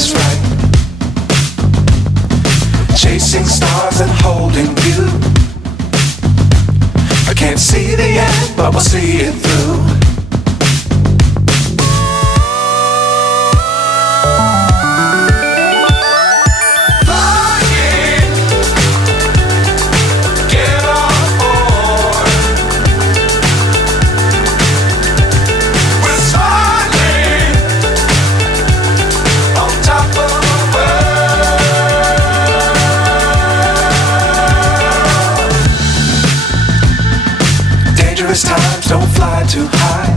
is right. Chasing stars and holding you. I can't see the end, but we'll see it through. Dangerous times, don't fly too high.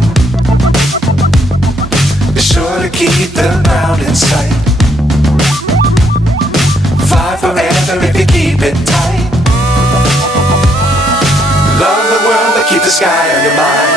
Be sure to keep the ground in sight. Fly forever if you keep it tight. Love the world, but keep the sky on your mind.